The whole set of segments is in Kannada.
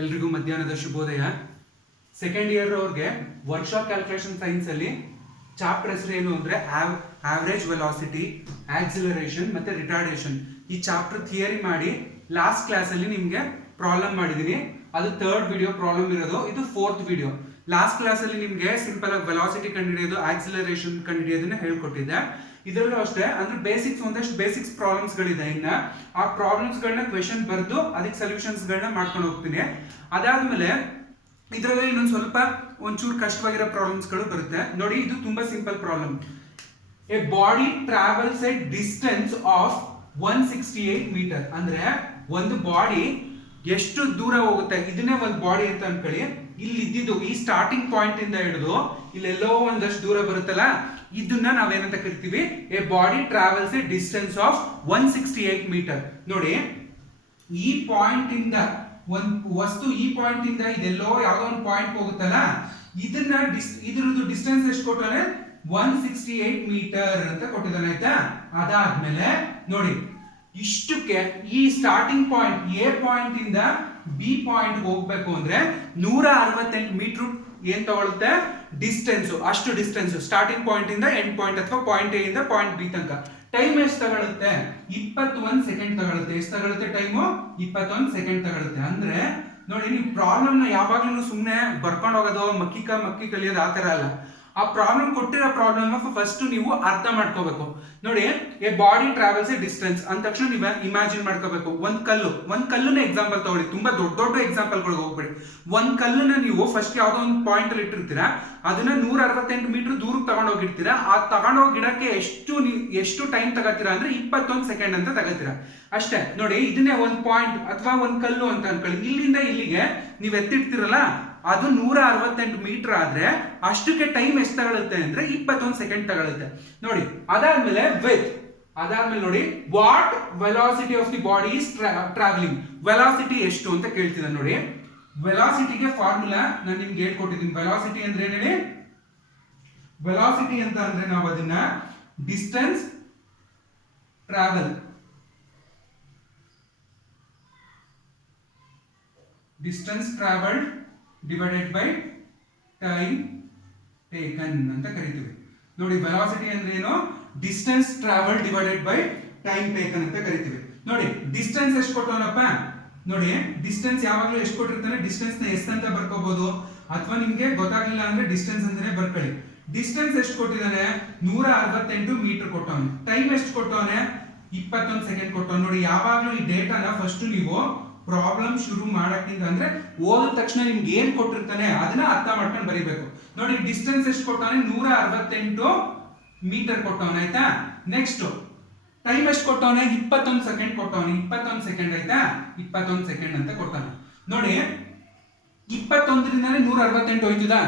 ಎಲ್ರಿಗೂ ಮಧ್ಯಾಹ್ನದ ಶುಭೋದಯ. ಸೆಕೆಂಡ್ ಇಯರ್ ಅವ್ರಿಗೆ ವರ್ಕ್ಶಾಪ್ ಕ್ಯಾಲ್ಕುಲೇಷನ್ ಸೈನ್ಸ್ ಅಲ್ಲಿ ಚಾಪ್ಟರ್ ಹೆಸರು ಏನು ಅಂದ್ರೆ ಆವರೇಜ್ ವೆಲಾಸಿಟಿ, ಆಕ್ಸಿಲರೇಷನ್ ಮತ್ತೆ ರಿಟಾರ್ಡೇಷನ್. ಈ ಚಾಪ್ಟರ್ ಥಿಯರಿ ಮಾಡಿ ಲಾಸ್ಟ್ ಕ್ಲಾಸ್ ಅಲ್ಲಿ ನಿಮ್ಗೆ ಪ್ರಾಬ್ಲಮ್ ಮಾಡಿದೀನಿ. ಅದು ಥರ್ಡ್ ವಿಡಿಯೋ ಪ್ರಾಬ್ಲಮ್ ಇರೋದು, ಇದು ಫೋರ್ತ್ ವಿಡಿಯೋ. ಲಾಸ್ಟ್ ಕ್ಲಾಸ್ ಅಲ್ಲಿ ನಿಮ್ಗೆ ಸಿಂಪಲ್ ಆಗಿ ವೆಲಾಸಿಟಿ ಕಂಡುಹಿಡಿಯೋದು, ಆಕ್ಸಿಲರೇಷನ್ ಕಂಡುಹಿಡಿಯೋದನ್ನ ಹೇಳ್ಕೊಟ್ಟಿದ್ದೆ. ಇದರಲ್ಲೂ ಅಷ್ಟೇ, ಅಂದ್ರೆ ಬೇಸಿಕ್ಸ್ ಒಂದಷ್ಟು ಬೇಸಿಕ್ಸ್ ಪ್ರಾಬ್ಲಮ್ಸ್ ಗಳಿದೆ. ಇನ್ನ ಆ ಪ್ರಾಬ್ಲಮ್ಸ್ ಗಳನ್ನ ಕ್ವೆಶನ್ ಬರೆದು ಅದಕ್ಕೆ ಸೊಲ್ಯೂಷನ್ಸ್ ಗಳನ್ನ ಮಾಡ್ಕೊಂಡು ಹೋಗ್ತೀನಿ. ಅದಾದ್ಮೇಲೆ ಇದರಲ್ಲಿ ಇನ್ನೊಂದು ಸ್ವಲ್ಪ ಒಂಚೂರು ಕಷ್ಟವಾಗಿರೋ ಪ್ರಾಬ್ಲಮ್ಸ್ ಗಳು ಬರುತ್ತೆ ನೋಡಿ. ಇದು ತುಂಬಾ simple problem. A body travels a distance of 168 metre. ಅಂದ್ರೆ ಒಂದು ಬಾಡಿ ಎಷ್ಟು ದೂರ ಹೋಗುತ್ತೆ, ಇದನ್ನೇ ಒಂದು ಬಾಡಿ ಅಂತ ಅನ್ಕೊಳ್ಳಿ. ಇಲ್ಲಿ ಇದ್ದಿದ್ದು ಈ ಸ್ಟಾರ್ಟಿಂಗ್ ಪಾಯಿಂಟ್ ಇಂದ ಹಿಡಿದು ಇಲ್ಲೆಲ್ಲೋ ಒಂದಷ್ಟು ದೂರ ಬರುತ್ತಲ್ಲ, ಇದನ್ನ ನಾವೇನಂತ ಕರಿತೀವಿ, a body travels a distance of 168 metre. ನೋಡಿ, ಈ ಪಾಯಿಂಟ್ ಇಂದ ಒಂದು ವಸ್ತು ಈ ಪಾಯಿಂಟ್ ಇಂದ ಇದೆಲ್ಲೋ ಯಾವ್ದೋ ಒಂದು ಪಾಯಿಂಟ್ ಹೋಗುತ್ತಲ್ಲ, ಇದನ್ನ ಇದ್ರದ್ದು ಡಿಸ್ಟೆನ್ಸ್ ಎಷ್ಟು ಕೊಟ್ಟಾನೆ, 168 ಮೀಟರ್ ಅಂತ ಕೊಟ್ಟಿದ್ದಾನೆ. ಆಯ್ತಾ? ಅದಾದ್ಮೇಲೆ ನೋಡಿ, ಇಷ್ಟಕ್ಕೆ ಈ ಸ್ಟಾರ್ಟಿಂಗ್ ಪಾಯಿಂಟ್ ಎ ಪಾಯಿಂಟ್ ಇಂದ ಬಿ ಪಾಯಿಂಟ್ ಹೋಗ್ಬೇಕು ಅಂದ್ರೆ 168 ಮೀಟರ್ ಏನ್ ತಗೊಳುತ್ತೆ ಡಿಸ್ಟೆನ್ಸ್. ಅಷ್ಟು ಡಿಸ್ಟೆನ್ಸ್ ಸ್ಟಾರ್ಟಿಂಗ್ ಪಾಯಿಂಟ್ ಇಂದ ಎಂಡ್ ಪಾಯಿಂಟ್ ಅಥವಾ ಪಾಯಿಂಟ್ ಎ ಇಂದ ಪಾಯಿಂಟ್ ಬಿ ತನಕ. ಟೈಮ್ ಎಷ್ಟು ತಗೊಳುತ್ತೆ? 21 ಸೆಕೆಂಡ್ ತಗೊಳುತ್ತೆ. ಎಷ್ಟು ತಗೊಳುತ್ತೆ ಟೈಮು? 21 ಸೆಕೆಂಡ್ ತಗೊಳುತ್ತೆ. ಅಂದ್ರೆ ನೋಡಿ, ನೀವು ಪ್ರಾಬ್ಲಮ್ ನ ಯಾವಾಗ್ಲೂ ಸುಮ್ಮನೆ ಬರ್ಕೊಂಡು ಹೋಗೋದು, ಮಕ್ಕಿ ಕಲಿಯೋದು ಆ ತರ ಅಲ್ಲ. ಆ ಪ್ರಾಬ್ಲಮ್ ಕೊಟ್ಟಿರೋ ಪ್ರಾಬ್ಲಮ್ ಫಸ್ಟ್ ನೀವು ಅರ್ಥ ಮಾಡ್ಕೋಬೇಕು. ನೋಡಿ, A body travels a distance ಅಂದ ತಕ್ಷಣ ನೀವು ಇಮ್ಯಾಜಿನ್ ಮಾಡ್ಕೋಬೇಕು. ಒಂದ್ ಕಲ್ಲನ್ನ ಎಕ್ಸಾಂಪಲ್ ತಗೊಳ್ಳಿ. ತುಂಬಾ ದೊಡ್ಡ ಎಕ್ಸಾಂಪಲ್ಗಳಿಗೆ ಹೋಗ್ಬೇಡಿ. ಒಂದ್ ಕಲ್ಲನ್ನ ನೀವು ಫಸ್ಟ್ ಯಾವ್ದೋ ಒಂದು ಪಾಯಿಂಟ್ ಅಲ್ಲಿ ಇಟ್ಟಿರ್ತೀರಾ, ಅದನ್ನ 168 ಮೀಟರ್ ದೂರಕ್ಕೆ ತಗೊಂಡೋಗಿರ್ತೀರಾ. ಆ ತಗೊಂಡೋಗಿಡಕ್ಕೆ ಎಷ್ಟು ಟೈಮ್ ತಗೋತೀರಾ ಅಂದ್ರೆ 21 ಸೆಕೆಂಡ್ ಅಂತ ತಗೋತೀರಾ ಅಷ್ಟೇ. ನೋಡಿ, ಇದನ್ನೇ ಒಂದ್ ಪಾಯಿಂಟ್ ಅಥವಾ ಒಂದ್ ಕಲ್ಲು ಅಂತ ಅನ್ಕೊಳ್ಳಿ. ಇಲ್ಲಿಂದ ಇಲ್ಲಿಗೆ ನೀವು ಎತ್ತಿಡ್ತಿರಲ್ಲ, ಅದು 168 ಮೀಟರ್ ಆದ್ರೆ ಅಷ್ಟಕ್ಕೆ ಟೈಮ್ ಎಷ್ಟು ತಗೊಳುತ್ತೆ ಅಂದ್ರೆ 21 ಸೆಕೆಂಡ್ ತಗೊಳುತ್ತೆ. ನೋಡಿ, ಅದಾದ್ಮೇಲೆ ನೋಡಿ, what velocity of the body is travelling. Velocity ಎಷ್ಟು ಅಂತ ಕೇಳ್ತಿದ್ದೆ. ನೋಡಿ, ವೆಲಾಸಿಟಿಗೆ ಫಾರ್ಮುಲಾ ನಾನು ನಿಮ್ಗೆ ಹೇಳ್ಕೊಟ್ಟಿದ್ದೀನಿ. ವೆಲಾಸಿಟಿ ಅಂದ್ರೆ ಏನ್ ಹೇಳಿ? ವೆಲಾಸಿಟಿ ಅಂತ ಅಂದ್ರೆ ನಾವು ಅದನ್ನ distance travelled divided by time taken ಅಂತ ಕರಿತೀವಿ. ನೋಡಿ, ವೆಲಾಸಿಟಿ ಅಂದ್ರೆ ಏನು? Distance travel divided by time taken ಅಂತ ಕರಿತೀವಿ. ನೋಡಿ, ಡಿಸ್ಟೆನ್ಸ್ ಎಷ್ಟು ಕೊಟ್ಟವನಪ್ಪ? ನೋಡಿ, ಡಿಸ್ಟೆನ್ಸ್ ಯಾವಾಗಲೂ ಎಷ್ಟು ಕೊಟ್ಟಿರ್ತಾನೆ, ಡಿಸ್ಟೆನ್ಸ್ ನ ಎಷ್ಟು ಅಂತ ಬರ್ಕೋಬಹುದು, ಅಥವಾ ನಿಮ್ಗೆ ಗೊತ್ತಾಗ್ಲಿಲ್ಲ ಅಂದ್ರೆ ಡಿಸ್ಟೆನ್ಸ್ ಅಂತಾನೆ ಬರ್ಕೊಳ್ಳಿ. ಡಿಸ್ಟೆನ್ಸ್ ಎಷ್ಟು ಕೊಟ್ಟಿದ್ದಾನೆ? 168 ಮೀಟರ್ ಕೊಟ್ಟವನೆ. ಟೈಮ್ ಎಷ್ಟು ಕೊಟ್ಟವನೆ? 21 ಸೆಕೆಂಡ್ ಕೊಟ್ಟವನೆ. ನೋಡಿ, ಯಾವಾಗ್ಲೂ ಈ ಡೇಟಾನ ಫಸ್ಟ್ ನೀವು ಪ್ರಾಬ್ಲಮ್ ಶುರು ಮಾಡಕ್ಕಿಂತ ಅಂದ್ರೆ ಓದಿದ ತಕ್ಷಣ ನಿಮ್ಗೆ ಏನ್ ಕೊಟ್ಟಿರ್ತಾನೆ ಅದನ್ನ ಅರ್ಥ ಮಾಡ್ಕೊಂಡು ಬರೀಬೇಕು. ನೋಡಿ, ಡಿಸ್ಟೆನ್ಸ್ ಎಷ್ಟು ಕೊಟ್ಟವನೆ? 168 ಮೀಟರ್ ಕೊಟ್ಟವನೆ. ಆಯ್ತಾ? ನೆಕ್ಸ್ಟ್ ಟೈಮ್ ಎಷ್ಟು ಕೊಟ್ಟವನೆ? 21 ಸೆಕೆಂಡ್ ಕೊಟ್ಟವನೆ. 21 ಸೆಕೆಂಡ್. ಆಯ್ತಾ? 21 ಸೆಕೆಂಡ್ ಅಂತ ಕೊಡ್ತಾನೆ. ನೋಡಿ, 21ರಿಂದಾನೆ 168 ಹೋಯ್ತದ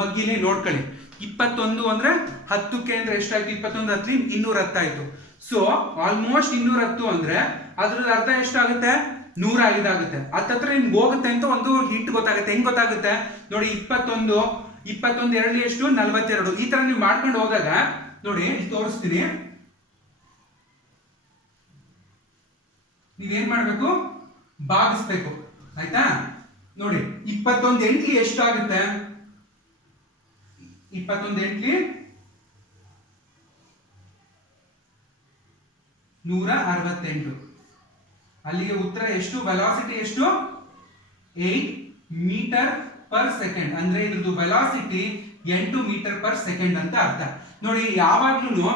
ಮಗ್ಗಿಲಿ ನೋಡ್ಕೊಳ್ಳಿ. 21 ಅಂದ್ರೆ 10ಕ್ಕೆ ಅಂದ್ರೆ ಎಷ್ಟಾಯ್ತು? 21 10 210 ಆಯ್ತು. ಸೊ ಆಲ್ಮೋಸ್ಟ್ 210 ಅಂದ್ರೆ ಅದ್ರದ್ದು ಅರ್ಧ ಎಷ್ಟಾಗುತ್ತೆ? 105 ಆಗುತ್ತೆ. ಹತ್ತತ್ರ ನಿಮ್ಗೆ ಹೋಗುತ್ತೆ ಅಂತ ಒಂದು ಹಿಟ್ ಗೊತ್ತಾಗುತ್ತೆ. ಹೆಂಗ್ ಗೊತ್ತಾಗುತ್ತೆ ನೋಡಿ, 21 2 ಎಷ್ಟು? 42. ಈ ತರ ನೀವು ಮಾಡ್ಕೊಂಡು ಹೋದಾಗ ನೋಡಿ, ತೋರಿಸ್ತೀನಿ. ನೀವೇನ್ ಮಾಡ್ಬೇಕು? ಭಾಗಿಸ್ಬೇಕು. ಆಯ್ತಾ? ನೋಡಿ, 21 8 ಎಷ್ಟಾಗುತ್ತೆ? 21 8 168. ಅಲ್ಲಿಗೆ ಉತ್ತರ ಎಷ್ಟು? ವೆಲಾಸಿಟಿ ಎಷ್ಟು? 8 ಮೀಟರ್ ಪರ್ ಸೆಕೆಂಡ್. ಅಂದ್ರೆ ಇದ್ರದ್ದು ವೆಲಾಸಿಟಿ 8 ಮೀಟರ್ ಪರ್ ಸೆಕೆಂಡ್ ಅಂತ ಅರ್ಥ. ನೋಡಿ, ಯಾವಾಗ್ಲೂ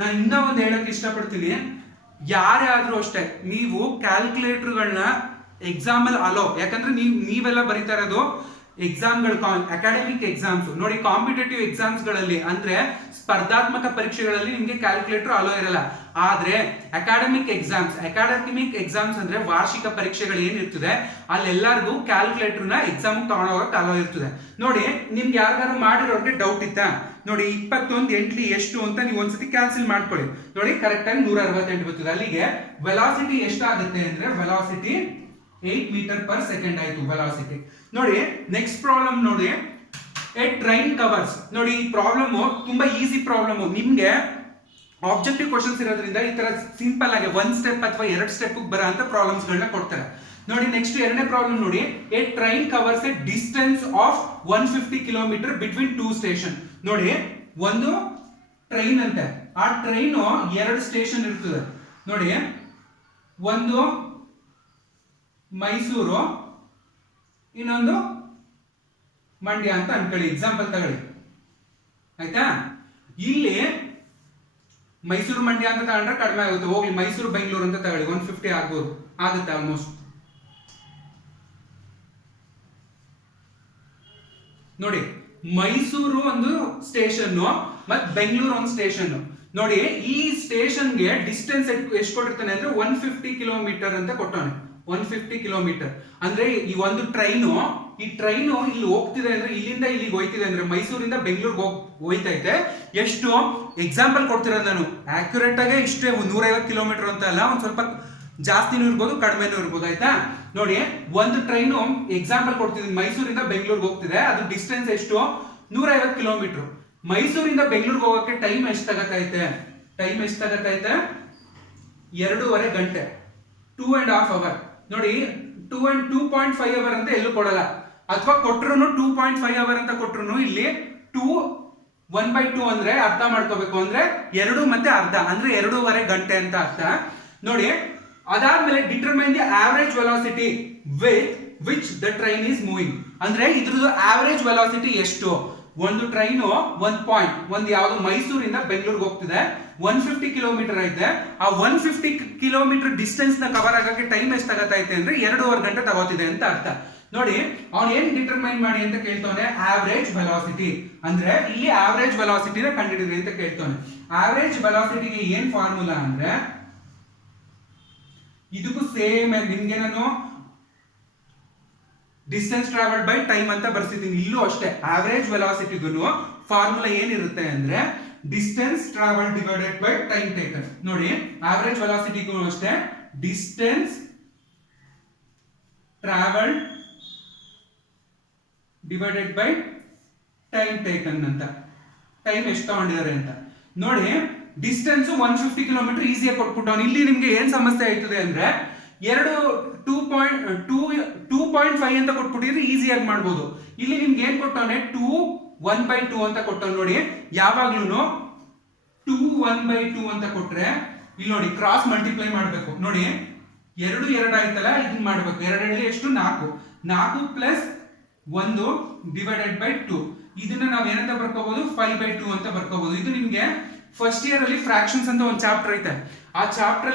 ನಾನು ಇನ್ನೂ ಒಂದು ಹೇಳಕ್ ಇಷ್ಟಪಡ್ತೀನಿ. ಯಾರೇ ಆದ್ರೂ ಅಷ್ಟೇ, ನೀವು ಕ್ಯಾಲ್ಕುಲೇಟರ್ಗಳನ್ನ ಎಕ್ಸಾಮ್ ಅಲ್ಲಿ ಅಲೋ, ಯಾಕಂದ್ರೆ ನೀವೆಲ್ಲ ಬರೀತಾ ಇರೋದು ಎಕ್ಸಾಮ್ಗಳು, ಅಕಾಡೆಮಿಕ್ ಎಕ್ಸಾಮ್ಸ್. ನೋಡಿ, ಕಾಂಪಿಟೇಟಿವ್ ಎಕ್ಸಾಮ್ಸ್ ಗಳಲ್ಲಿ ಅಂದ್ರೆ ಸ್ಪರ್ಧಾತ್ಮಕ ಪರೀಕ್ಷೆಗಳಲ್ಲಿ ನಿಮ್ಗೆ ಕ್ಯಾಲ್ಕುಲೇಟರ್ ಅಲೋ ಇರಲ್ಲ. ಆದ್ರೆ ಅಕಾಡೆಮಿಕ್ ಎಕ್ಸಾಮ್ಸ್ ಅಂದ್ರೆ ವಾರ್ಷಿಕ ಪರೀಕ್ಷೆಗಳು ಏನಿರ್ತದೆ ಅಲ್ಲೆಲ್ಲರಿಗೂ ಕ್ಯಾಲ್ಕುಲೇಟರ್ನ ಎಕ್ಸಾಮ್ ತಗೊಂಡು ಹೋಗಕ್ಕೆ ಅಲೋ ಇರ್ತದೆ. ನೋಡಿ, ನಿಮ್ಗೆ ಯಾರಿಗಾರು ಮಾಡಿರೋರಿಗೆ ಡೌಟ್ ಇತ್ತಾ? ನೋಡಿ, 21 8 ಎಷ್ಟು ಅಂತ ನೀವು ಒಂದ್ಸತಿ ಕ್ಯಾನ್ಸಲ್ ಮಾಡ್ಕೊಳ್ಳಿ. ನೋಡಿ, ಕರೆಕ್ಟ್ ಆಗಿ 168 ಬರ್ತದೆ. ಅಲ್ಲಿಗೆ ವೆಲಾಸಿಟಿ ಎಷ್ಟಾಗುತ್ತೆ ಅಂದ್ರೆ ವೆಲಾಸಿಟಿ 8 ಮೀಟರ್ ಪರ್ ಸೆಕೆಂಡ್ ಆಯ್ತು ವೆಲಾಸಿಟಿ. ನೋಡಿ, ನೆಕ್ಸ್ಟ್ ಪ್ರಾಬ್ಲಮ್ ನೋಡಿ, ಎ ಟ್ರೈನ್ ಕವರ್ಸ್. ನೋಡಿ, ಈ ಪ್ರಾಬ್ಲಮ್ ತುಂಬಾ ಈಸಿ ಪ್ರಾಬ್ಲಮ್. ನಿಮ್ಗೆ ಆಬ್ಜೆಕ್ಟಿವ್ ಕ್ವಶನ್ಸ್ ಇರೋದ್ರಿಂದ ಈ ತರ ಸಿಂಪಲ್ ಆಗಿ 1 ಸ್ಟೆಪ್ ಅಥವಾ 2 ಸ್ಟೆಪ್ ಬರೋ ಅಂತ ಪ್ರಾಬ್ಲಮ್ಸ್ ಗಳನ್ನ ಕೊಡ್ತಾರೆ. ನೋಡಿ ನೆಕ್ಸ್ಟ್ ಎರಡನೇ ಪ್ರಾಬ್ಲಮ್ ನೋಡಿ, A train covers a distance of 150 kilometre between 2 station. ನೋಡಿ ಒಂದು ಟ್ರೈನ್ ಅಂತೆ, ಆ ಟ್ರೈನ್ 2 ಸ್ಟೇಷನ್ ಇರ್ತದೆ. ನೋಡಿ ಒಂದು ಮೈಸೂರು, ಇನ್ನೊಂದು ಮಂಡ್ಯ ಅಂತ ಅನ್ಕೊಳ್ಳಿ, ಎಕ್ಸಾಂಪಲ್ ತಗೊಳ್ಳಿ ಆಯ್ತಾ. ಇಲ್ಲಿ ಮೈಸೂರು ಮಂಡ್ಯ ಅಂತ ತಗೊಂಡ್ರೆ ಕಡಿಮೆ ಆಗುತ್ತೆ, ಹೋಗ್ಲಿ ಮೈಸೂರು ಬೆಂಗಳೂರು ಅಂತ ತಗೊಳ್ಳಿ, 150 ಆಗ್ಬೋದು, ಆಗುತ್ತೆ ಆಲ್ಮೋಸ್ಟ್. ನೋಡಿ ಮೈಸೂರು ಒಂದು ಸ್ಟೇಷನ್ ಮತ್ತೆ ಬೆಂಗಳೂರು ಒಂದು ಸ್ಟೇಷನ್. ನೋಡಿ ಈ ಸ್ಟೇಷನ್ಗೆ ಡಿಸ್ಟೆನ್ಸ್ ಎಷ್ಟು ಕೊಟ್ಟಿರ್ತಾನೆ ಅಂದ್ರೆ 150 ಕಿಲೋಮೀಟರ್ ಅಂತ ಕೊಟ್ಟಾನೆ. 150 ಕಿಲೋಮೀಟರ್ ಅಂದ್ರೆ ಈ ಒಂದು ಟ್ರೈನು, ಈ ಟ್ರೈನು ಇಲ್ಲಿ ಹೋಗ್ತಿದೆ ಅಂದ್ರೆ ಇಲ್ಲಿಂದ ಇಲ್ಲಿಗೆ ಹೋಯ್ತಿದೆ ಅಂದ್ರೆ ಮೈಸೂರಿಂದ ಬೆಂಗಳೂರಿಗೆ ಹೋಯ್ತೈತೆ. ಎಷ್ಟು ಎಕ್ಸಾಂಪಲ್ ಕೊಡ್ತಿರೋದು ನಾನು, ಆಕ್ಯುರೇಟ್ ಆಗಿ ಇಷ್ಟೇ 150 ಕಿಲೋಮೀಟರ್ ಅಂತ ಅಲ್ಲ, ಒಂದ್ ಸ್ವಲ್ಪ ಜಾಸ್ತಿನೂ ಇರ್ಬೋದು ಕಡಿಮೆನೂ ಇರ್ಬೋದು ಆಯ್ತಾ. ನೋಡಿ ಒಂದು ಟ್ರೈನು ಎಕ್ಸಾಂಪಲ್ ಕೊಡ್ತಿದ್ದೀನಿ, ಮೈಸೂರಿಂದ ಬೆಂಗಳೂರಿಗೆ ಹೋಗ್ತಿದೆ, ಅದು ಡಿಸ್ಟೆನ್ಸ್ ಎಷ್ಟು 150 ಕಿಲೋಮೀಟರ್. ಮೈಸೂರಿಂದ ಬೆಂಗಳೂರಿಗೆ ಹೋಗೋಕೆ ಟೈಮ್ ಎಷ್ಟು ತಗತೈತೆ? ಟೈಮ್ ಎಷ್ಟು ತಗತೈತೆ? 2.5 ಗಂಟೆ, 2.5 ಅವರ್. ನೋಡಿ 2.5 ಅವರ್ ಅಂತ ಎಲ್ಲೂ ಕೊಡಲ್ಲ, ಅಥವಾ ಕೊಟ್ರು 2.5 ಅವರ್ ಅಂತ ಕೊಟ್ರು ಇಲ್ಲಿ 1/2 ಅಂದ್ರೆ ಅರ್ಥ ಮಾಡ್ಕೋಬೇಕು ಅಂದ್ರೆ 2 ಮತ್ತೆ ಅರ್ಧ ಅಂದ್ರೆ 2.5 ಗಂಟೆ ಅಂತ ಅರ್ಥ. ನೋಡಿ ಅದಾದ್ಮೇಲೆ determine the average velocity with which the train is moving. ಅಂದ್ರೆ ಇದ್ರದ್ದು ಆವರೇಜ್ ವೆಲಾಸಿಟಿ ಎಷ್ಟು? ಒಂದು ಟ್ರೈನು ಒಂದು ಯಾವ್ದು ಮೈಸೂರಿಂದ ಬೆಂಗಳೂರಿಗೆ ಹೋಗ್ತಿದೆ, 150 ಕಿಲೋಮೀಟರ್ ಐತೆ, ಆ 150 ಕಿಲೋಮೀಟರ್ ಡಿಸ್ಟೆನ್ಸ್ ನ ಕವರ್ ಆಗಕ್ಕೆ ಟೈಮ್ ಎಷ್ಟು ತಗತೈತೆ ಅಂದ್ರೆ 2.5 ಗಂಟೆ ತಗೋತಿದೆ ಅಂತ ಅರ್ಥ. ನೋಡಿ ಅವ್ನು ಏನ್ ಡಿಟರ್ಮೈನ್ ಮಾಡಿ ಅಂತ ಕೇಳ್ತಾನೆ, ಆವರೇಜ್ ವೆಲಾಸಿಟಿ. ಅಂದ್ರೆ ಇಲ್ಲಿ ಆವರೇಜ್ ವೆಲಾಸಿಟಿನ ಕಂಡುಹಿಡಿದ್ರಿ ಅಂತ ಕೇಳ್ತಾನೆ. ಆವರೇಜ್ ವೆಲಾಸಿಟಿಗೆ ಏನ್ ಫಾರ್ಮುಲಾ ಅಂದ್ರೆ, ಇದಕ್ಕೂ ಸೇಮ್ ನಿಮ್ಗೆ ನಾನು ಡಿಸ್ಟೆನ್ಸ್ ಟ್ರಾವೆಲ್ಡ್ ಬೈ ಟೈಮ್ ಅಂತ ಬರ್ಸಿದ್ದೀನಿ, ಇಲ್ಲೂ ಅಷ್ಟೇ ಆವರೇಜ್ ವೆಲಾಸಿಟಿಗೂ ಫಾರ್ಮುಲಾ ಏನಿರುತ್ತೆ ಅಂದ್ರೆ distance travel divided by time taken. ನೋಡಿ ಆವರೇಜ್ ವೆಲಾಸಿಟಿಗೂ ಅಷ್ಟೇ distance travel divided by time taken ಅಂತ, ಟೈಮ್ ಎಷ್ಟು ತಗೊಂಡಿದ್ದಾರೆ ಅಂತ. ನೋಡಿ ಡಿಸ್ಟೆನ್ಸ್ 150 ಕಿಲೋಮೀಟರ್ ಈಸಿಯಾಗಿ ಕೊಟ್ಬಿಟ್ಟು, ಇಲ್ಲಿ ನಿಮ್ಗೆ ಏನ್ ಸಮಸ್ಯೆ ಆಯ್ತದೆ ಅಂದ್ರೆ 2.5 ಅಂತ ಕೊಟ್ಬಿಟ್ಟಿದ್ರೆ ಈಸಿಯಾಗಿ ಮಾಡ್ಬೋದು. ಇಲ್ಲಿ ನಿಮ್ಗೆ ಏನ್ ಕೊಟ್ಟವನೆ 1/2 ಅಂತ ಕೊಟ್ಟವ್. ನೋಡಿ ಯಾವಾಗ್ಲೂ 1/2 ಅಂತ ಕೊಟ್ರೆ ಇಲ್ಲಿ ನೋಡಿ ಕ್ರಾಸ್ ಮಲ್ಟಿಪ್ಲೈ ಮಾಡ್ಬೇಕು. ನೋಡಿ 2 ಆಯ್ತಲ್ಲ, ಇದನ್ನ ಮಾಡ್ಬೇಕು, 2 ಎಷ್ಟು 4 ಪ್ಲಸ್ 1 ಡಿವೈಡೆಡ್ ಬೈ 2. ಇದನ್ನ ನಾವ್ ಏನಂತ ಬರ್ಕೋಬಹುದು 5/2 ಅಂತ ಬರ್ಕೋಬಹುದು. ಇದು ನಿಮ್ಗೆ ಫಸ್ಟ್ ಇಯರ್ ಅಲ್ಲಿ ಫ್ರಾಕ್ಷನ್ಸ್ ಅಂತ ಒಂದು ಚಾಪ್ಟರ್ ಐತೆ, ಆ ಚಾಪ್ಟರ್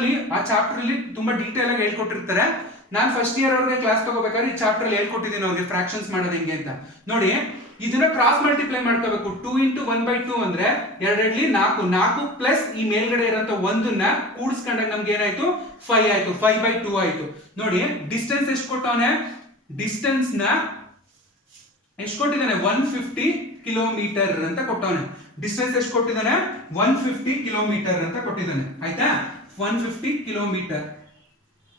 ಅಲ್ಲಿ ತುಂಬಾ ಡೀಟೇಲ್ ಆಗಿ ಹೇಳ್ಕೊಟ್ಟಿರ್ತಾರೆ. ನಾನು ಫಸ್ಟ್ ಇಯರ್ ಅವ್ರಿಗೆ ಕ್ಲಾಸ್ ತಗೋಬೇಕಾದ್ರೆ ಈ ಚಾಪ್ಟರ್ ಅಲ್ಲಿ ಹೇಳ್ಕೊಟ್ಟಿದ್ದೀನಿ ಅವ್ರಿಗೆ ಫ್ರಾಕ್ಷನ್ಸ್ ಮಾಡೋದು ಹೆಂಗೆ ಅಂತ. ನೋಡಿ ಇದನ್ನ ಕ್ರಾಸ್ ಮಲ್ಟಿಪ್ಲೈ ಮಾಡ್ಕೋಬೇಕು. 2 × 1/2 ಅಂದ್ರೆ 2 4 ಪ್ಲಸ್ ಈ ಮೇಲ್ಗಡೆ ಇರೋಂತ ಒಂದನ್ನ ಕೂಡಿಸ್ಕೊಂಡಾಗ ನಮ್ಗೆ ಏನಾಯ್ತು 5 ಆಯ್ತು, 5/2 ಆಯ್ತು. ನೋಡಿ ಡಿಸ್ಟೆನ್ಸ್ ಎಷ್ಟು ಕೊಟ್ಟವನೆ, ಡಿಸ್ಟೆನ್ಸ್ ನ ಎಷ್ಟು ಕೊಟ್ಟಿದ್ದಾನೆ 150 ಕಿಲೋಮೀಟರ್ ಅಂತ ಕೊಟ್ಟವನೆ. ಡಿಸ್ಟೆನ್ಸ್ ಎಷ್ಟು ಕೊಟ್ಟಿದ್ದಾನೆ 150 ಕಿಲೋಮೀಟರ್ ಅಂತ ಕೊಟ್ಟಿದ್ದಾನೆ ಆಯ್ತಾ, 150 ಕಿಲೋಮೀಟರ್.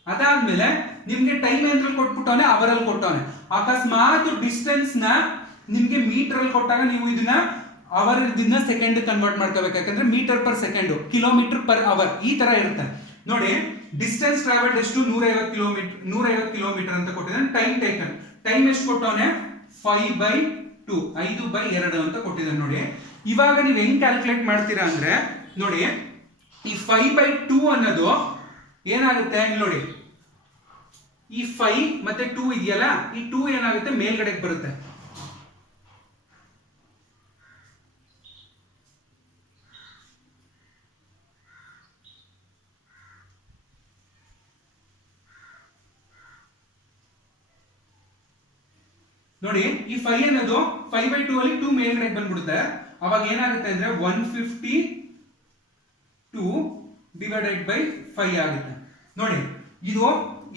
ಅದಾದ್ಮೇಲೆ ನಿಮ್ಗೆ ಟೈಮ್ ಏನ್ರಲ್ಲಿ ಕೊಟ್ಬಿಟ್ಟವನೆ, ಅವರಲ್ಲಿ ಕೊಟ್ಟವನೆ. ಅಕಸ್ಮಾತ್ ಡಿಸ್ಟೆನ್ಸ್ ನ ನಿಮ್ಗೆ ಮೀಟರ್ ಅಲ್ಲಿ ಕೊಟ್ಟಾಗ ನೀವು ಇದನ್ನ ಅವರ್ ಇದನ್ನ ಸೆಕೆಂಡ್ ಕನ್ವರ್ಟ್ ಮಾಡ್ಕೋಬೇಕು, ಯಾಕಂದ್ರೆ metre per second, kilometre per hour ಈ ತರ ಇರುತ್ತೆ. ನೋಡಿ ಡಿಸ್ಟೆನ್ಸ್ ಟ್ರಾವೆಲ್ಡ್ ಎಷ್ಟು 150 ಕಿಲೋಮೀಟರ್ ಅಂತ ಕೊಟ್ಟಿದ್ದಾನೆ. ಟೈಮ್ ಟೇಕನ್, ಟೈಮ್ ಎಷ್ಟು ಕೊಟ್ಟವನೆ 5/2 5/2 ಅಂತ ಕೊಟ್ಟಿದ್ದಾನೆ. ನೋಡಿ ಇವಾಗ ನೀವು ಹೆಂಗ್ ಕ್ಯಾಲ್ಕುಲೇಟ್ ಮಾಡ್ತೀರಾ ಅಂದ್ರೆ, ನೋಡಿ ಈ 5/2 ಅನ್ನೋದು ಏನಾಗುತ್ತೆ ನೋಡಿ, ಈ 5 ಮತ್ತೆ 2 ಇದೆಯಲ್ಲ, ಈ 2 ಏನಾಗುತ್ತೆ ಮೇಲ್ಗಡೆಗೆ ಬರುತ್ತೆ. ನೋಡಿ ಈ 5 ಅನ್ನೋದು 5/2 ಅಲ್ಲಿ 2 ಮೇಲ್ಗಡೆ ಬಂದ್ಬಿಡುತ್ತೆ. ಅವಾಗ ಏನಾಗುತ್ತೆ ಅಂದ್ರೆ 152 ಡಿವೈಡೆಡ್ ಬೈ 5 ಆಗುತ್ತೆ. ನೋಡಿ ಇದು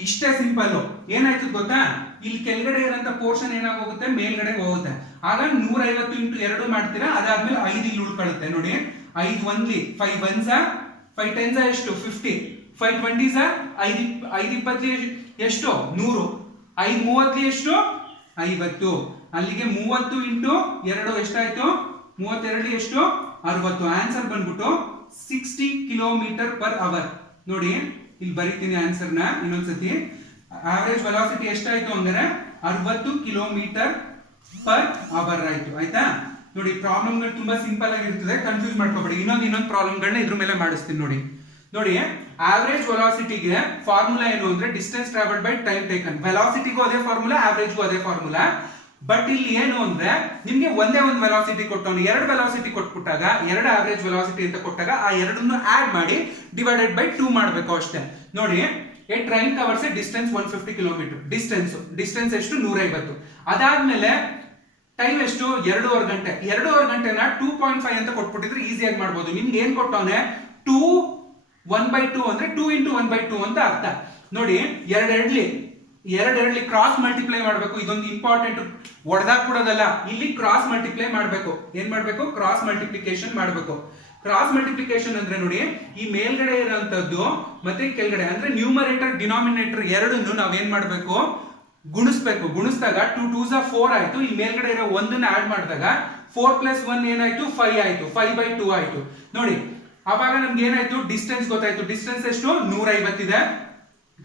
ಇಷ್ಟೇ ಸಿಂಪಲ್. ಏನಾಯ್ತು ಗೊತ್ತಾ, ಇಲ್ಲಿ ಕೆಳಗಡೆ ಇರೋಂಥ ಪೋರ್ಷನ್ ಏನಾಗೋಗುತ್ತೆ ಮೇಲ್ಗಡೆ ಹೋಗುತ್ತೆ. ಆಗ 150 × 2 ಮಾಡ್ತೀರಾ, ಅದಾದ್ಮೇಲೆ 5 ಇಲ್ಲಿ ಉಳ್ಕೊಳ್ಳುತ್ತೆ. ನೋಡಿ 5 1 5 1 5 10 ಎಷ್ಟು 50, 5 20 5 20 ಎಷ್ಟು 100, 5 30 ಎಷ್ಟು 50. ಅಲ್ಲಿಗೆ 30 × 2 ಎಷ್ಟಾಯ್ತು 32 ಎಷ್ಟು 60. ಆನ್ಸರ್ ಬಂದ್ಬಿಟ್ಟು 60 ಕಿಲೋಮೀಟರ್ ಪರ್ ಅವರ್. ನೋಡಿ ಇಲ್ಲಿ ಬರೀತೀನಿ ಆನ್ಸರ್ನ ಇನ್ನೊಂದ್ಸತಿ. ಆವರೇಜ್ ವೆಲಾಸಿಟಿ ಎಷ್ಟಾಯ್ತು ಅಂದ್ರೆ 60 ಕಿಲೋಮೀಟರ್ ಪರ್ ಅವರ್ ಆಯ್ತು. ಆಯ್ತಾ? ನೋಡಿ ಪ್ರಾಬ್ಲಮ್ಗಳು ತುಂಬಾ ಸಿಂಪಲ್ ಆಗಿರ್ತದೆ, ಕನ್ಫ್ಯೂಸ್ ಮಾಡ್ಕೋಬೇಡಿ. ಇನ್ನೊಂದು ಪ್ರಾಬ್ಲಮ್ಗಳನ್ನ ಇದ್ರ ಮೇಲೆ ಮಾಡಿಸ್ತೀನಿ ನೋಡಿ. ನೋಡಿ ಆವರೇಜ್ ವೆಲಾಸಿಟಿಗೆ ಫಾರ್ಮುಲಾ ಏನು ಅಂದ್ರೆ distance travelled by time taken. ವೆಲಾಸಿಟಿಗೂ ಅದೇ ಫಾರ್ಮುಲಾ, ಆವರೇಜ್ಗೂ ಅದೇ ಫಾರ್ಮುಲಾ. ಬಟ್ ಇಲ್ಲಿ ಏನು ಅಂದ್ರೆ ನಿಮ್ಗೆ ಒಂದೇ ಒಂದು ವೆಲಾಸಿಟಿ ಕೊಟ್ಟವನು, ಎರಡು ವೆಲಾಸಿಟಿ ಕೊಟ್ಬಿಟ್ಟಾಗ, ಎರಡು ಆವರೇಜ್ ವೆಲಾಸಿಟಿ ಅಂತ ಕೊಟ್ಟಾಗ ಆ ಎರಡನ್ನು ಆಡ್ ಮಾಡಿ ಡಿವೈಡೆಡ್ ಬೈ 2 ಮಾಡಬೇಕು ಅಷ್ಟೇ. ನೋಡಿ A train covers a distance 150 kilometre. Distance ಎಷ್ಟು? 150. ಅದಾದ್ಮೇಲೆ ಟೈಮ್ ಎಷ್ಟು? 2.5 ಗಂಟೆ. 2.5 ಗಂಟೆನ 2.5 ಅಂತ ಕೊಟ್ಬಿಟ್ಟಿದ್ರೆ ಈಸಿಯಾಗಿ ಮಾಡ್ಬೋದು. ನಿಮ್ಗೆ ಏನ್ ಕೊಟ್ಟವನೆ 2 1/2 ಅಂದ್ರೆ 2 × 1/2 ಅಂತ ಅರ್ಥ. ನೋಡಿ ಎರಡೆರಡ್ಲಿ ಕ್ರಾಸ್ ಮಲ್ಟಿಪ್ಲೈ ಮಾಡಬೇಕು. ಇದೊಂದು ಇಂಪಾರ್ಟೆಂಟ್, ಹೊಡೆದಾಕ್ಬಿಡೋದಲ್ಲ, ಇಲ್ಲಿ ಕ್ರಾಸ್ ಮಲ್ಟಿಪ್ಲೈ ಮಾಡಬೇಕು. ಏನ್ ಮಾಡಬೇಕು? ಕ್ರಾಸ್ ಮಲ್ಟಿಪ್ಲಿಕೇಶನ್ ಮಾಡಬೇಕು. ಕ್ರಾಸ್ ಮಲ್ಟಿಪ್ಲಿಕೇಶನ್ ಅಂದ್ರೆ ನೋಡಿ ಈ ಮೇಲ್ಗಡೆ ಇರೋಂಥದ್ದು ಮತ್ತೆ ಕೆಳಗಡೆ ಅಂದ್ರೆ ನ್ಯೂಮರೇಟರ್ ಡಿನಾಮಿನೇಟರ್ ಎರಡನ್ನು ನಾವೇನ್ ಮಾಡಬೇಕು? ಗುಣಿಸ್ಬೇಕು. ಗುಣಿಸಿದಾಗ 2 2s 4 ಆಯ್ತು. ಈ ಮೇಲ್ಗಡೆ ಇರೋ ಒಂದನ್ನ ಆಡ್ ಮಾಡಿದಾಗ 4 + 1 ಏನಾಯ್ತು? 5 ಆಯ್ತು. 5/2 ಆಯ್ತು. ನೋಡಿ ಅವಾಗ ನಮ್ಗೆ ಏನಾಯ್ತು? ಡಿಸ್ಟೆನ್ಸ್ ಗೊತ್ತಾಯ್ತು. ಡಿಸ್ಟೆನ್ಸ್ ಎಷ್ಟು? 150 ಇದೆ.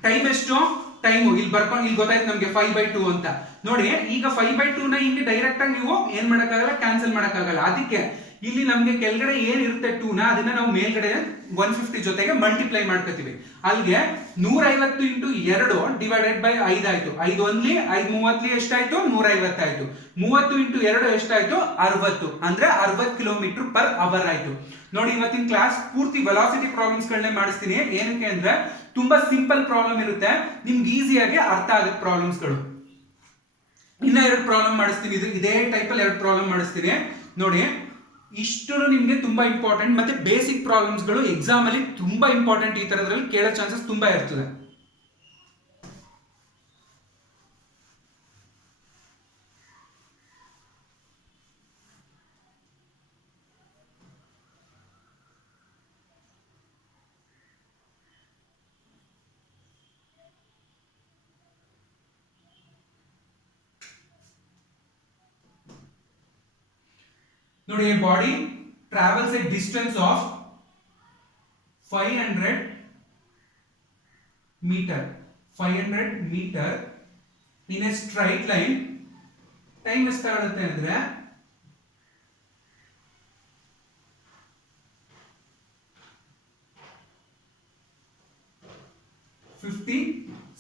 ಟೈಮ್ ಎಷ್ಟು? ಟೈಮು ಇಲ್ಲಿ ಗೊತ್ತಾಯ್ತು ನಮ್ಗೆ 5/2 ಅಂತ. ನೋಡಿ ಈಗ 5/2 ನ ಹಿಂಗೆ ಡೈರೆಕ್ಟ್ ಆಗಿ ನೀವು ಏನ್ ಮಾಡಕ್ಕಾಗಲ್ಲ, ಕ್ಯಾನ್ಸಲ್ ಮಾಡಕ್ಕಾಗಲ್ಲ. ಅದಕ್ಕೆ ಇಲ್ಲಿ ನಮ್ಗೆ ಕೆಳಗಡೆ ಏನ್ ಇರುತ್ತೆ 2 ನ ಅದನ್ನ ನಾವು ಮೇಲ್ಗಡೆ 150 ಜೊತೆಗೆ ಮಲ್ಟಿಪ್ಲೈ ಮಾಡ್ಕೋತೀವಿ. ಅಲ್ಲಿಗೆ 150 × 2 ಡಿವೈಡೆಡ್ ಬೈ 5 ಆಯ್ತು. 5 1 5 30 ಎಷ್ಟಾಯ್ತು? 150 ಆಯ್ತು. 30 × 2 ಎಷ್ಟಾಯ್ತು? 60. ಅಂದ್ರೆ 60 ಕಿಲೋಮೀಟರ್ ಪರ್ ಅವರ್ ಆಯ್ತು. ನೋಡಿ ಇವತ್ತಿನ ಕ್ಲಾಸ್ ಪೂರ್ತಿ ವೆಲಾಸಿಟಿ ಪ್ರಾಬ್ಲಮ್ಸ್ ಗಳನ್ನೇ ಮಾಡಿಸ್ತೀನಿ. ಏನಕ್ಕೆ ಅಂದ್ರೆ ತುಂಬಾ ಸಿಂಪಲ್ ಪ್ರಾಬ್ಲಮ್ ಇರುತ್ತೆ, ನಿಮ್ಗೆ ಈಸಿಯಾಗಿ ಅರ್ಥ ಆಗುತ್ತೆ ಪ್ರಾಬ್ಲಮ್ಸ್ಗಳು. ಇನ್ನ 2 ಪ್ರಾಬ್ಲಮ್ ಮಾಡಿಸ್ತೀನಿ. ಇದೇ ಟೈಪ್ ಅಲ್ಲಿ 2 ಪ್ರಾಬ್ಲಮ್ ಮಾಡಿಸ್ತೀನಿ ನೋಡಿ. ಇಷ್ಟು ನಿಮ್ಗೆ ತುಂಬಾ ಇಂಪಾರ್ಟೆಂಟ್, ಮತ್ತೆ ಬೇಸಿಕ್ ಪ್ರಾಬ್ಲಮ್ಸ್ ಗಳು ಎಕ್ಸಾಮ್ ಅಲ್ಲಿ ತುಂಬಾ ಇಂಪಾರ್ಟೆಂಟ್. ಈ ತರದ್ರಲ್ಲಿ ಕೇಳೋ ಚಾನ್ಸಸ್ ತುಂಬಾ ಇರ್ತದೆ. ನೋಡಿ a body travels a distance of 500 meter in a straight line. Time ಎಷ್ಟಾಗುತ್ತೆ ಅಂದ್ರೆ 50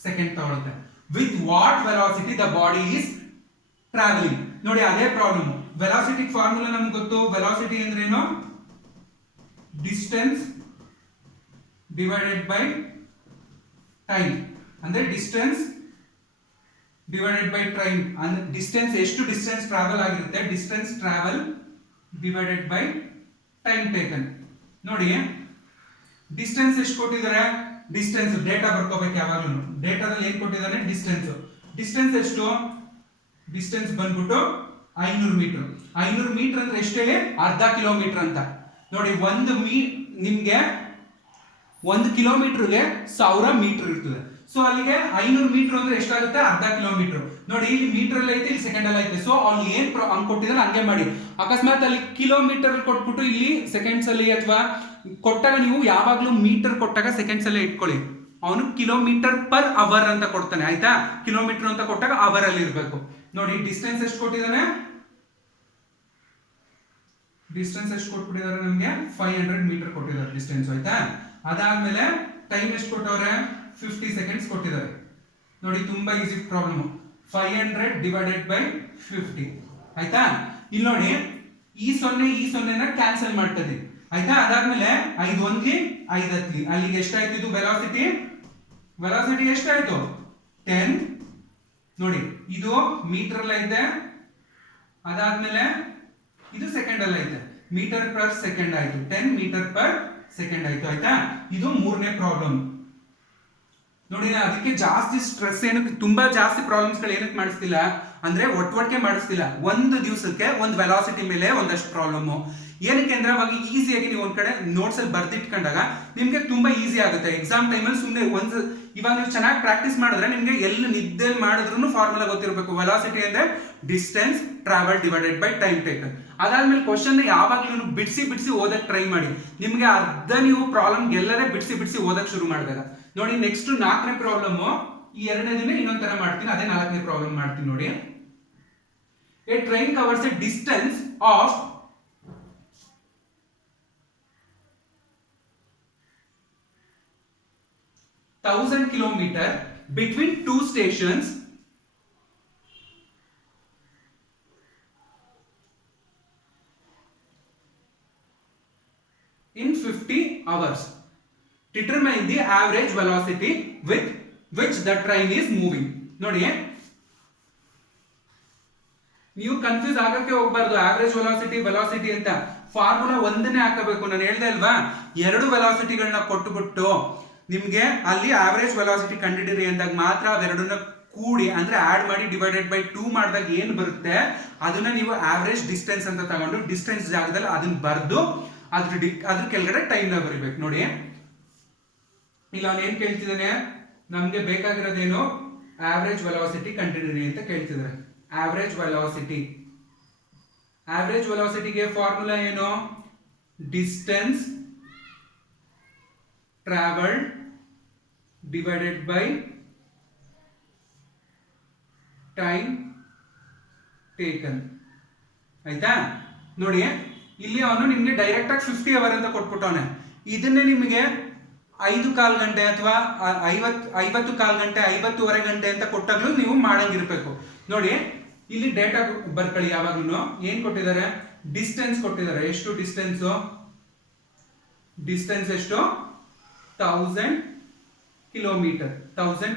ಸೆಕೆಂಡ್ ತಗೊಳುತ್ತೆ. With what velocity the body is travelling. ನೋಡಿ ಅದೇ ಪ್ರಾಬ್ಲಮ್. ವೆಲಾಸಿಟಿ ಫಾರ್ಮುಲಾ ನಮ್ಗೆ ಗೊತ್ತು. ವೆಲಾಸಿಟಿ ಅಂದ್ರೆ ಏನು? Distance divided by time. ಅಂದ್ರೆ ಡಿಸ್ಟೆನ್ಸ್ ಡಿವೈಡೆಡ್ ಬೈ ಟೈಮ್. ಅಂದ್ರೆ ಡಿಸ್ಟೆನ್ಸ್ ಎಷ್ಟು ಡಿಸ್ಟೆನ್ಸ್ ಟ್ರಾವೆಲ್ ಆಗಿರುತ್ತೆ, distance travel divided by time taken. ನೋಡಿ ಡಿಸ್ಟೆನ್ಸ್ ಎಷ್ಟು ಕೊಟ್ಟಿದ್ದಾರೆ? ಡಿಸ್ಟೆನ್ಸ್ ಡೇಟಾ ಬರ್ಕೋಬೇಕು ಯಾವಾಗಲೂ. ಡೇಟಾದಲ್ಲಿ ಏನ್ ಕೊಟ್ಟಿದ್ದಾನೆ? ಡಿಸ್ಟೆನ್ಸ್ ಎಷ್ಟು? ಡಿಸ್ಟೆನ್ಸ್ ಬಂದ್ಬಿಟ್ಟು 500 ಮೀಟರ್. 500 ಮೀಟರ್ ಅಂದ್ರೆ ಎಷ್ಟು ಹೇಳಿ? ಅರ್ಧ ಕಿಲೋಮೀಟರ್ ಅಂತ. ನೋಡಿ ನಿಮ್ಗೆ 1 ಕಿಲೋಮೀಟರ್ಗೆ 1000 ಮೀಟರ್ ಇರ್ತದೆ. ಸೊ ಅಲ್ಲಿಗೆ 500 ಮೀಟರ್ ಅಂದ್ರೆ ಎಷ್ಟಾಗುತ್ತೆ? ಅರ್ಧ ಕಿಲೋಮೀಟರ್. ನೋಡಿ ಇಲ್ಲಿ ಮೀಟರ್ ಅಲ್ಲಿ ಐತೆ, ಇಲ್ಲಿ ಸೆಕೆಂಡ್ ಅಲ್ಲಿ ಐತೆ. ಸೊ ಅಲ್ಲಿ ಏನ್ ಹಂಗ್ ಕೊಟ್ಟಿದ್ದಾರೆ ಹಂಗೆ ಮಾಡಿ. ಅಕಸ್ಮಾತ್ ಅಲ್ಲಿ ಕಿಲೋಮೀಟರ್ ಕೊಟ್ಬಿಟ್ಟು ಇಲ್ಲಿ ಸೆಕೆಂಡ್ಸ್ ಅಲ್ಲಿ ಅಥವಾ ಕೊಟ್ಟಾಗ ನೀವು ಯಾವಾಗ್ಲೂ ಮೀಟರ್ ಕೊಟ್ಟಾಗ ಸೆಕೆಂಡ್ಸ್ ಅಲ್ಲೇ ಇಟ್ಕೊಳ್ಳಿ. ಅವನು ಕಿಲೋಮೀಟರ್ ಪರ್ ಅವರ್ ಅಂತ ಕೊಡ್ತಾನೆ. ಆಯ್ತಾ? ಕಿಲೋಮೀಟರ್ ಅಂತ ಕೊಟ್ಟಾಗ ಅವರ್ ಅಲ್ಲಿ ಇರಬೇಕು. ನೋಡಿ ಡಿಸ್ಟೆನ್ಸ್ ಎಷ್ಟು ಕೊಟ್ಟಿದ್ದಾನೆ? ಡಿಸ್ಟೆನ್ಸ್ ಎಷ್ಟು ಕೊಟ್ಬಿಟ್ಟಿದ್ದಾರೆ ನಮ್ಗೆ? 500 ಮೀಟರ್ ಕೊಟ್ಟಿದ್ದಾರೆ ಡಿಸ್ಟೆನ್ಸ್. ಆಯ್ತಾ? ಅದಾದ್ಮೇಲೆ ಟೈಮ್ ಎಷ್ಟು ಕೊಟ್ಟವ್ರೆ? 50 ಸೆಕೆಂಡ್ಸ್ ಕೊಟ್ಟಿದ್ದಾರೆ. ನೋಡಿ ತುಂಬಾ ಈಸಿ ಪ್ರಾಬ್ಲಮ್. 500 divided by 50. ಆಯ್ತಾ? ಇಲ್ಲಿ ನೋಡಿ ಈ 0ನ ಕ್ಯಾನ್ಸಲ್ ಮಾಡ್ತದೆ. ಆಯ್ತಾ? ಅದಾದ್ಮೇಲೆ 5 1 5 10 ಅಲ್ಲಿಗೆ ಎಷ್ಟಾಯ್ತು? ಇದು ವೆಲಾಸಿಟಿ ಎಷ್ಟಾಯ್ತು? 10. ನೋಡಿ ಇದು ಮೀಟರ್ ಅಲ್ಲಿ ಐತೆ, ಅದಾದ್ಮೇಲೆ ಇದು ಸೆಕೆಂಡ್ ಅಲ್ಲಿ ಐತೆ. ಮೀಟರ್ ಪರ್ ಸೆಕೆಂಡ್ ಆಯ್ತು. 10 ಮೀಟರ್ ಪರ್ ಸೆಕೆಂಡ್ ಆಯ್ತು. ಆಯ್ತಾ? ಇದು 3ನೇ ಪ್ರಾಬ್ಲಮ್. ನೋಡಿ ನಾನು ಅದಕ್ಕೆ ಜಾಸ್ತಿ ಸ್ಟ್ರೆಸ್ ಏನಕ್ಕೆ, ತುಂಬಾ ಜಾಸ್ತಿ ಪ್ರಾಬ್ಲಮ್ಸ್ ಗಳು ಏನಕ್ಕೆ ಮಾಡಿಸ್ತಿಲ್ಲ ಅಂದ್ರೆ ಒಟ್ಟೊಟ್ಟಿಗೆ ಮಾಡಿಸ್ತಿಲ್ಲ. ಒಂದು ದಿವಸಕ್ಕೆ ಒಂದು ವೆಲಾಸಿಟಿ ಮೇಲೆ ಒಂದಷ್ಟು ಪ್ರಾಬ್ಲಮ್. ಏನಕ್ಕೆ ಅಂದ್ರೆ ಅವಾಗ ಈಸಿಯಾಗಿ ನೀವು ಒಂದ್ ಕಡೆ ನೋಟ್ಸ್ ಅಲ್ಲಿ ಬರ್ದಿಟ್ಕೊಂಡಾಗ ನಿಮ್ಗೆ ತುಂಬಾ ಈಸಿ ಆಗುತ್ತೆ. ಎಕ್ಸಾಮ್ ಟೈಮಲ್ಲಿ ಸುಮ್ಮನೆ ಇವಾಗ ನೀವು ಚೆನ್ನಾಗಿ ಪ್ರಾಕ್ಟೀಸ್ ಮಾಡಿದ್ರೆ ನಿಮ್ಗೆ ಎಲ್ಲಿ ನಿದ್ದೆ ಮಾಡಿದ್ರು ಫಾರ್ಮುಲಾ ಗೊತ್ತಿರಬೇಕು. ವೆಲಾಸಿಟಿ ಅಂದ್ರೆ distance travel divided by time taken. ಅದಾದ್ಮೇಲೆ ಕ್ವಶನ್ ಯಾವಾಗ್ಲೂ ಬಿಡಿಸಿ ಬಿಡಿಸಿ ಓದಕ್ ಟ್ರೈ ಮಾಡಿ. ನಿಮ್ಗೆ ಅರ್ಧ ನೀವು ಪ್ರಾಬ್ಲಮ್ ಗೆಲ್ಲದೆ ಬಿಡಿಸಿ ಬಿಡಿಸಿ ಓದಕ್ ಶುರು ಮಾಡಿದಾಗ ನೋಡಿ. ನೆಕ್ಸ್ಟ್ 4ನೇ ಪ್ರಾಬ್ಲಮ್, ಈ 2ನೇ ದಿನ ಇನ್ನೊಂದ್ ತರ ಮಾಡ್ತೀನಿ, ಅದೇ 4ನೇ ಪ್ರಾಬ್ಲಮ್ ಮಾಡ್ತೀನಿ ನೋಡಿ. A train covers a distance of 1000 kilometer between two stations in 50 hours. Determine the average velocity with which the train is moving. ನೋಡಿ, ನೀವು ಕನ್ಫ್ಯೂಸ್ ಆಗಕ್ಕೆ ಹೋಗಬಾರ್ದು. ಆವರೇಜ್ ವೆಲಾಸಿಟಿ ಅಂತ ಫಾರ್ಮುಲಾ ಒಂದನೇ ಹಾಕಬೇಕು. ನಾನು ಹೇಳ್ದೆ ಅಲ್ವಾ, 2 ವೆಲಾಸಿಟಿಗಳನ್ನ ಕೊಟ್ಟುಬಿಟ್ಟು ನಿಮ್ಗೆ ಅಲ್ಲಿ ಆವರೇಜ್ ವೆಲಾಸಿಟಿ ಕಂಡುಹಿಡಿರಿ ಅಂದಾಗ ಮಾತ್ರ ಅವೆರಡನ್ನ ಕೂಡಿ ಅಂದ್ರೆ ಆಡ್ ಮಾಡಿ ಡಿವೈಡೆಡ್ ಬೈ 2 ಮಾಡಿದಾಗ ಏನು ಬರುತ್ತೆ ಅದನ್ನ ನೀವು ಆವರೇಜ್ ಡಿಸ್ಟೆನ್ಸ್ ಅಂತ ತಗೊಂಡು ಡಿಸ್ಟೆನ್ಸ್ ಜಾಗದಲ್ಲಿ ಅದನ್ನ ಬರೆದು ಅದ್ರ ಕೆಳಗಡೆ ಟೈಮ್ ನ ಬರಿಬೇಕು. ನೋಡಿ, ಇಲ್ಲ ಅವನು ಏನ್ ಕೇಳ್ತಿದ್ದಾನೆ, ನಮ್ಗೆ ಬೇಕಾಗಿರೋದೇನು ಆವರೇಜ್ ವೆಲಾಸಿಟಿ ಕಂಡುಹಿಡಿರಿ ಅಂತ ಕೇಳ್ತಿದ್ದಾರೆ. ಆವರೇಜ್ ವೆಲಾಸಿಟಿಗೆ ಫಾರ್ಮುಲಾ ಏನು? Distance travelled divided by time taken. ಆಯ್ತಾ? ನೋಡಿ, ಇಲ್ಲಿ ಅವನು ನಿಮಗೆ ಡೈರೆಕ್ಟ್ ಆಗಿ 50 ಅವರ್ ಅಂತ ಕೊಟ್ಬಿಟ್ಟವನೆ. ಇದನ್ನೇ ನಿಮಗೆ 5.25 ಗಂಟೆ ಅಥವಾ 50 ಗಂಟೆ 50.25 ಗಂಟೆ ಅಂತ ಕೊಟ್ಟಾಗ್ಲೂ ನೀವು ಮಾಡಂಗಿರ್ಬೇಕು. ನೋಡಿ, ಇಲ್ಲಿ ಡೇಟಾ ಬರ್ಕೊಳ್ಳಿ. ಯಾವಾಗ್ಲೂ ಏನ್ ಕೊಟ್ಟಿದ್ದಾರೆ? ಡಿಸ್ಟೆನ್ಸ್ ಕೊಟ್ಟಿದ್ದಾರೆ. ಎಷ್ಟು ಡಿಸ್ಟೆನ್ಸ್ ಎಷ್ಟು? 1000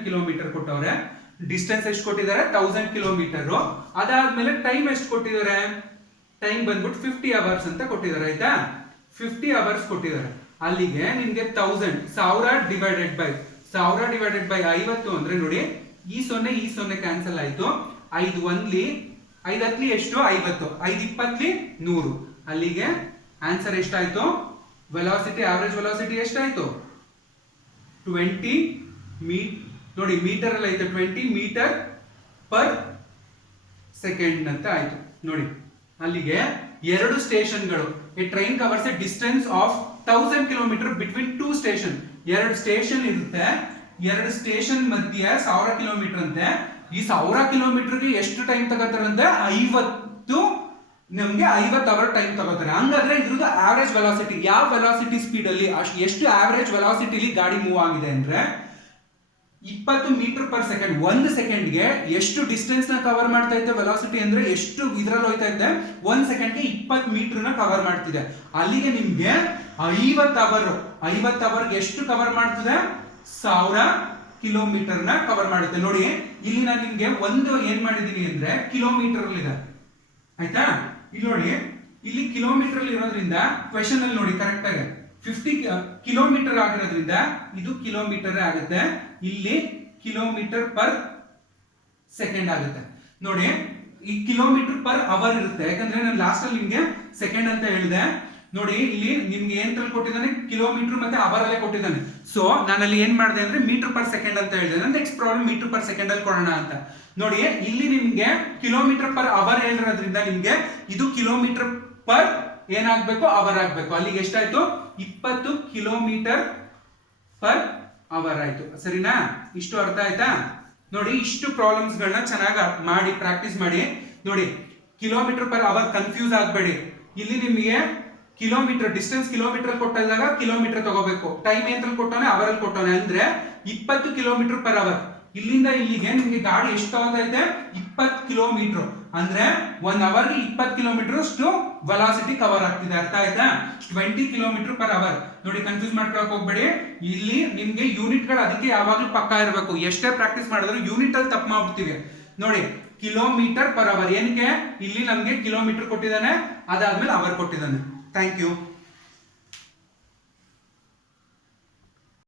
ಕಿಲೋಮೀಟರ್ ಕೊಟ್ಟವ್ರೆ. ಡಿಸ್ಟೆನ್ಸ್ ಎಷ್ಟು ಕೊಟ್ಟಿದ್ದಾರೆ? 1000 ಕಿಲೋಮೀಟರ್. ಅದಾದ್ಮೇಲೆ ಟೈಮ್ ಎಷ್ಟು ಕೊಟ್ಟಿದ್ದಾರೆ? ಟೈಮ್ ಬಂದ್ಬಿಟ್ಟು 50 ಅವರ್ಸ್ ಅಂತ ಕೊಟ್ಟಿದ್ದಾರೆ. ಆಯ್ತಾ? 50 ಅವರ್ಸ್ ಕೊಟ್ಟಿದ್ದಾರೆ. ಅಲ್ಲಿಗೆ ನಿಮ್ಗೆ 1000 ಡಿವೈಡೆಡ್ ಬೈ 50 ಅಂದ್ರೆ ನೋಡಿ, ಈ 0 ಕ್ಯಾನ್ಸಲ್ ಆಯ್ತು. 5 1 5 10 ಎಷ್ಟು? 50. 5 20 100. ಅಲ್ಲಿಗೆ ಆನ್ಸರ್ ಎಷ್ಟಾಯ್ತು? ಆವರೇಜ್ ವೆಲಾಸಿಟಿ ಎಷ್ಟಾಯ್ತು? 20 ನೋಡಿ, ಮೀಟರ್ ಅಲ್ಲಿ ಐತೆ 20 ಮೀಟರ್ ಪರ್ ಸೆಕೆಂಡ್ ಅಂತ ಆಯ್ತು. ನೋಡಿ, ಅಲ್ಲಿಗೆ 2 ಸ್ಟೇಷನ್ಗಳು. A train covers a distance of 1000 kilometer between 2 station. 2 station ಇರುತ್ತೆ. 2 ಸ್ಟೇಷನ್ ಮಧ್ಯೆ 1000 ಕಿಲೋಮೀಟರ್ ಅಂತೆ. ಈ 1000 ಕಿಲೋಮೀಟರ್ಗೆ ಎಷ್ಟು ಟೈಮ್ ತಗೋತಾರೆ ಅಂದ್ರೆ 50 ಅವರ್ ಟೈಮ್ ತಗೋತಾರೆ. ಹಂಗಾದ್ರೆ ಇದ್ರದ್ದು ಆವರೇಜ್ ವೆಲಾಸಿಟಿ, ಯಾವ ವೆಲಾಸಿಟಿ ಸ್ಪೀಡ್ ಅಲ್ಲಿ ಎಷ್ಟು ಆವರೇಜ್ ವೆಲಾಸಿಟಿಲಿ ಗಾಡಿ ಮೂವ್ ಆಗಿದೆ ಅಂದ್ರೆ 20 ಮೀಟರ್ ಪರ್ ಸೆಕೆಂಡ್. 1 ಸೆಕೆಂಡ್ಗೆ ಎಷ್ಟು ಡಿಸ್ಟೆನ್ಸ್ ನ ಕವರ್ ಮಾಡ್ತಾ ಇದ್ದೆ ವೆಲಾಸಿಟಿ ಅಂದ್ರೆ ಎಷ್ಟು ಇದ್ರಲ್ಲಿ ಹೋಯ್ತಾ ಇದ್ದೆ? 1 ಸೆಕೆಂಡ್ಗೆ 20 ಮೀಟರ್ ನ ಕವರ್ ಮಾಡ್ತಿದೆ. ಅಲ್ಲಿಗೆ ನಿಮ್ಗೆ 50 ಅವರ್ಗೆ ಎಷ್ಟು ಕವರ್ ಮಾಡ್ತಿದೆ? 1000 ಕಿಲೋಮೀಟರ್ ನ ಕವರ್ ಮಾಡುತ್ತೆ. ನೋಡಿ, ಇಲ್ಲಿ ನಾನು ನಿಮ್ಗೆ ಒಂದು ಏನ್ ಮಾಡಿದೀನಿ ಅಂದ್ರೆ ಕಿಲೋಮೀಟರ್ ಅಲ್ಲಿ ಇದೆ. ಆಯ್ತಾ? ಇಲ್ಲಿ ನೋಡಿ, ಇಲ್ಲಿ ಕಿಲೋಮೀಟರ್ ಅಲ್ಲಿ ಇರೋದ್ರಿಂದ ಕ್ವೆಶ್ಚನ್ ಅಲ್ಲಿ ನೋಡಿ ಕರೆಕ್ಟ್ ಆಗಿ 50 ಕಿಲೋಮೀಟರ್ ಆಗಿರೋದ್ರಿಂದ ಇದು ಕಿಲೋಮೀಟರ್ ಆಗುತ್ತೆ. ಇಲ್ಲಿ ಕಿಲೋಮೀಟರ್ ಪರ್ ಸೆಕೆಂಡ್ ಆಗುತ್ತೆ. ನೋಡಿ, ಈ ಕಿಲೋಮೀಟರ್ ಪರ್ ಅವರ್ ಇರುತ್ತೆ. ಯಾಕಂದ್ರೆ ನಾನು ಲಾಸ್ಟ್ ಅಲ್ಲಿ ನಿಮ್ಗೆ ಸೆಕೆಂಡ್ ಅಂತ ಹೇಳಿದೆ. ನೋಡಿ, ಇಲ್ಲಿ ನಿಮ್ಗೆ ಏನ್ ಕೊಟ್ಟಿದ್ದಾನೆ? ಕಿಲೋಮೀಟರ್ ಮತ್ತೆ ಅವರ್ ಅಲ್ಲೇ ಕೊಟ್ಟಿದ್ದಾನೆ. ಸೊ ನಾನು ಅಲ್ಲಿ ಏನ್ ಮಾಡಿದೆ ಅಂದ್ರೆ ಮೀಟರ್ ಪರ್ ಸೆಕೆಂಡ್ ಅಂತ ಹೇಳಿದೆ. Next problem metre per second ಅಲ್ಲಿ ಕೊಡೋಣ ಅಂತ. ನೋಡಿ, ಇಲ್ಲಿ ನಿಮ್ಗೆ ಕಿಲೋಮೀಟರ್ ಪರ್ ಅವರ್ ಹೇಳಿರೋದ್ರಿಂದ ನಿಮ್ಗೆ ಇದು ಕಿಲೋಮೀಟರ್ ಪರ್ ಏನಾಗ್ಬೇಕು? ಅವರ್ ಆಗ್ಬೇಕು. ಅಲ್ಲಿಗೆ ಎಷ್ಟಾಯ್ತು? 20 ಕಿಲೋಮೀಟರ್ ಪರ್ ಅವರ್ ಆಯ್ತು. ಸರಿನಾ? ಇಷ್ಟು ಅರ್ಥ ಆಯ್ತಾ? ನೋಡಿ, ಇಷ್ಟು ಪ್ರಾಬ್ಲಮ್ಸ್ ಗಳನ್ನ ಚೆನ್ನಾಗಿ ಮಾಡಿ ಪ್ರಾಕ್ಟೀಸ್ ಮಾಡಿ. ನೋಡಿ, ಕಿಲೋಮೀಟರ್ ಪರ್ ಅವರ್ ಕನ್ಫ್ಯೂಸ್ ಆಗಬೇಡಿ. ಇಲ್ಲಿ ನಿಮಗೆ ಕಿಲೋಮೀಟರ್ ಡಿಸ್ಟೆನ್ಸ್ ಕಿಲೋಮೀಟರ್ ಕೊಟ್ಟಾಗ ಕಿಲೋಮೀಟರ್ ತಗೋಬೇಕು. ಟೈಮ್ ಏನ್ ಕೊಟ್ಟವನೆ? ಅವರ್ ಅಲ್ಲಿ ಕೊಟ್ಟವನೆ. ಅಂದ್ರೆ 20 ಕಿಲೋಮೀಟರ್ ಪರ್ ಅವರ್. ಇಲ್ಲಿಂದ ಇಲ್ಲಿಗೆ ನಿಮ್ಗೆ ಗಾಡಿ ಎಷ್ಟು ತಗೋತೈತೆ? 20 ಕಿಲೋಮೀಟರ್. ಅಂದ್ರೆ 1 ಅವರ್ಗೆ 20 ಕಿಲೋಮೀಟರ್ ಅಷ್ಟು ವೆಲಾಸಿಟಿ ಕವರ್ ಆಗ್ತಿದೆ. ಅರ್ಥ ಆಯ್ತಾ? 20 ಕಿಲೋಮೀಟರ್ ಪರ್ ಅವರ್. ನೋಡಿ, ಕನ್ಫ್ಯೂಸ್ ಮಾಡ್ಕೊಳಕ್ ಹೋಗ್ಬೇಡಿ. ಇಲ್ಲಿ ನಿಮ್ಗೆ ಯೂನಿಟ್ ಗಳು ಅದಕ್ಕೆ ಯಾವಾಗ್ಲೂ ಪಕ್ಕಾ ಇರಬೇಕು. ಎಷ್ಟೇ ಪ್ರಾಕ್ಟೀಸ್ ಮಾಡಿದ್ರು ಯೂನಿಟ್ ಅಲ್ಲಿ ತಪ್ಪು ಮಾಡ್ಬಿಡ್ತೀವಿ. ನೋಡಿ, ಕಿಲೋಮೀಟರ್ ಪರ್ ಅವರ್. ಏನಕ್ಕೆ? ಇಲ್ಲಿ ನಮ್ಗೆ ಕಿಲೋಮೀಟರ್ ಕೊಟ್ಟಿದ್ದಾನೆ, ಅದಾದ್ಮೇಲೆ ಅವರ್ ಕೊಟ್ಟಿದ್ದಾನೆ. Thank you.